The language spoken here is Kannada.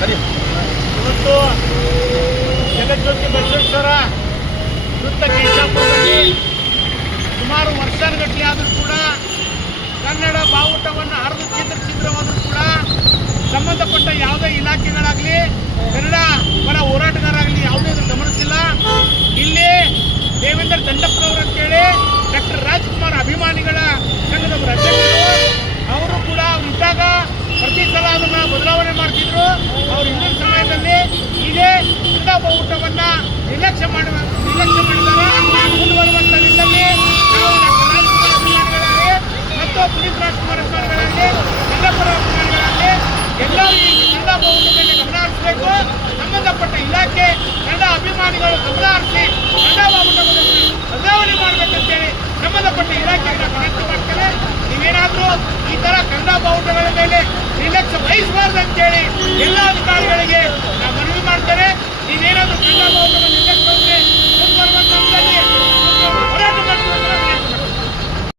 ಇವತ್ತು ಜಗಜ್ಯೋತಿ ಬಸವೇಶ್ವರ ವೃತ್ತ ಕೇಶಾಪುರದಲ್ಲಿ ಸುಮಾರು ವರ್ಷಗಟ್ಟಲೆ ಆದರೂ ಕೂಡ ಕನ್ನಡ ಬಾವುಟವನ್ನು ಹರಿದು ಚಿತ್ರ ಚಿತ್ರವಾದರೂ ಕೂಡ ಸಂಬಂಧಪಟ್ಟ ಯಾವುದೇ ಇಲಾಖೆಗಳಾಗಲಿ ನಿರ್ಲಕ್ಷ್ಯ ಮಾಡುವ ನಿರ್ಲಕ್ಷ್ಯ ಮಾಡಿದರೆ ಮುಂದುವರುವಂಥ ನಿಟ್ಟಲ್ಲಿ ಮತ್ತು ಪುನೀತ್ ರಾಜ್ಕುಮಾರ್ ಅಭಿಮಾನಿಗಳಾಗಲಿ ಕನ್ನಡಪುರ ಅಭಿಮಾನಿಗಳಾಗಲಿ ಎಲ್ಲರೂ ಕನ್ನಡ ಭವನದ ಮೇಲೆ ಗಮನ ಹರಿಸಬೇಕು. ಸಂಬಂಧಪಟ್ಟ ಇಲಾಖೆ, ಕನ್ನಡ ಅಭಿಮಾನಿಗಳು ಗಮನ ಹರಿಸಿ ಕನ್ನಡ ಬಾವುಟವನ್ನು ಬದಲಾವಣೆ ಮಾಡಬೇಕಂತೇಳಿ ಸಂಬಂಧಪಟ್ಟ ಇಲಾಖೆಯನ್ನು ನಾನು ವಿನಂತಿ ಮಾಡ್ತೇನೆ ನೀವೇನಾದರೂ ಈ ಥರ ಕನ್ನಡ ಬಾವುಟಗಳ ಮೇಲೆ ನಿರ್ಲಕ್ಷ್ಯ ವಹಿಸಬಾರ್ದು ಅಂತೇಳಿ ಎಲ್ಲ ಅಧಿಕಾರಿಗಳಿಗೆ ನಾವು ಮನವಿ ಮಾಡ್ತೇನೆ ನೀವೇನಾದರೂ ಕನ್ನಡ ಬಾವುಟ